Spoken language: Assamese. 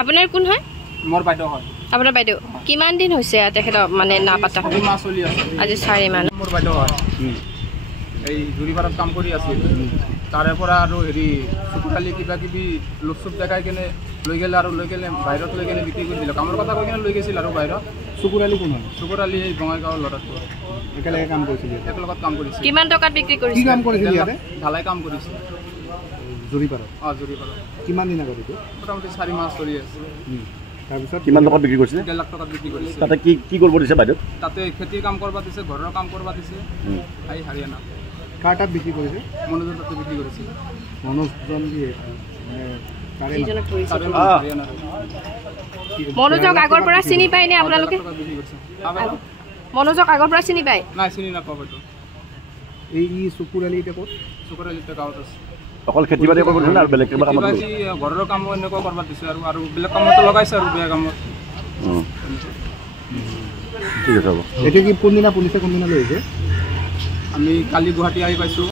আপোনাৰ কোন হয়? মোৰ বাইদেউ হয়। আপোনাৰ বাইদেউ কিমান দিন হৈছে তেখেতৰ মানে নাপাতা? 4 মাহ চলি আছে। আজি 4 মাহ। মোৰ বাইদেউ হয়। এই জুৰিপাৰত কাম কৰি আছিল। তাৰে পৰা আৰু হেৰি চকুকালি কিবা কিবি লোকচুপ দেখাই কেনে লৈ গেলে আৰু লৈ গেলে বাহিৰত লৈ কেনে বিক্ৰী কৰি দিলে। কামৰ কথা কৈ কেনে লৈ গৈছিল আৰু বাহিৰত। চকুৰালি কোন হয়? চকুৰালি এই বঙাইগাঁৱৰ ল'ৰাটো। একেলগে কাম কৰিছিল। একেলগত কাম কৰিছিল। কিমান টকাত বিক্ৰী কৰিছিল? কি কাম কৰিছিল ইয়াতে? ঢালাই কাম কৰিছিল। জুৰিপাৰত? জুৰিপাৰত। কিমান দিন আগত এইটো? মোটামুটি 4 মাহ চলি আছে। তাৰপিছত কিমান টকাত বিক্ৰী কৰিছিলে? 1.5 লাখ টকাত বিক্ৰী কৰিছিল। তাতে কি কৰিব দিছে বাইদেউ? তাতে খেতিৰ কাম কৰিব দিছে, ঘৰৰ কাম কৰিব দিছে। এই হাৰিয়ানা। কাৰ তাত বিক্ৰী কৰিছে? মনোজৰ তাতে বিক্ৰী কৰিছিল। মনোজজন মনোজক আগৰ পৰা চিনি পায় নে আপোনালোকে? মনোজক আগৰ পৰা চিনি পায়? নাই, চিনি নাপাব এইটো। এই চকুৰালি এতিয়া ক'ত? চকুৰালিতে গাঁৱত আছে। অকল খেতি বাতি কৰিব দিছে আৰু বেলেগ কিবা কামত? ঘৰৰ কামো এনেকুৱা কৰিব দিছে আৰু বেলেগ কামতো লগাইছে আৰু বেয়া কামত। ঠিক আছে হ'ব। এতিয়া কি কোনদিনা পুলিচে কোনদিনা লৈ আহিছে? আমি কালি গুৱাহাটী আহি পাইছোঁ।